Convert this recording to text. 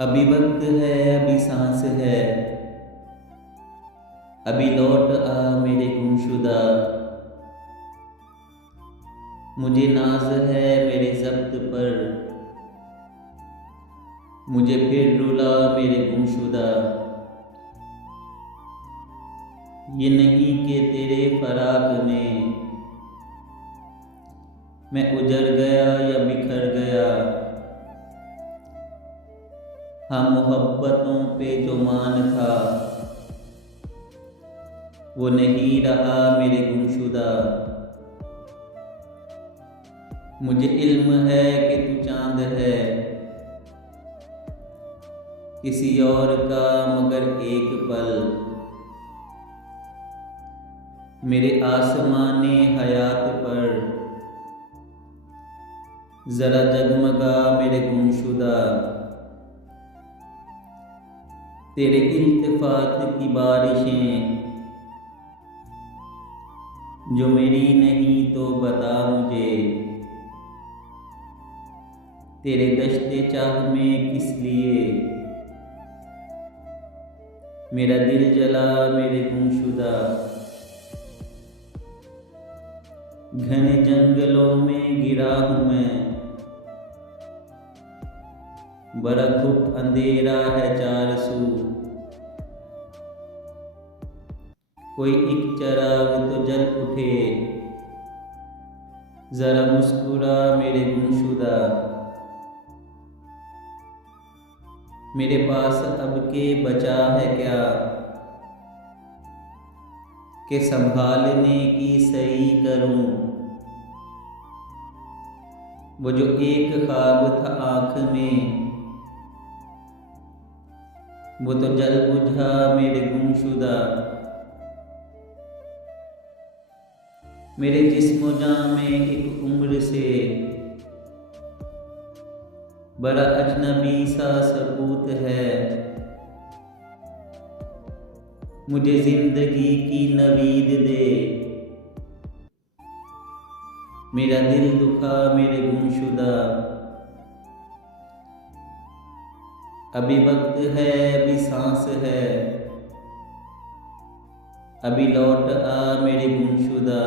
अभी वक्त है, अभी सांस है, अभी लौट आ मेरे गुमशुदा। मुझे नाज है मेरे ज़ब्त पर, मुझे फिर रुला मेरे गुमशुदा। ये नहीं कि तेरे फराक में मैं उजड़ गया या बिखर गया। हाँ, मोहब्बतों पे जो मान था वो नहीं रहा मेरे गुमशुदा। मुझे इल्म है कि तू चांद है किसी और का, मगर एक पल मेरे आसमाने हयात पर जरा जगमगा मेरे गुमशुदा। तेरे इल्तिफात की बारिशें जो मेरी नहीं तो बता मुझे, तेरे दश्ते चाह में किस लिए मेरा दिल जला मेरे गुमशुदा। घने जंगलों में गिरा हूँ मैं, बड़ा घुप अंधेरा है चार सू। कोई एक चराग तो जल उठे, जरा मुस्कुरा मेरे गुमशुदा। मेरे पास अब के बचा है क्या कि संभालने की सही करूं। वो जो एक ख्वाब था आँख में वो तो जल बुझा मेरे गुमशुदा। मेरे जिस्म जाँ में एक उम्र से बड़ा अजनबी सा सबूत है। मुझे जिंदगी की नवीद दे, मेरा दिल दुखा मेरे गुमशुदा। अभी वक्त है, अभी सांस है, अभी लौट आ मेरे गुमशुदा।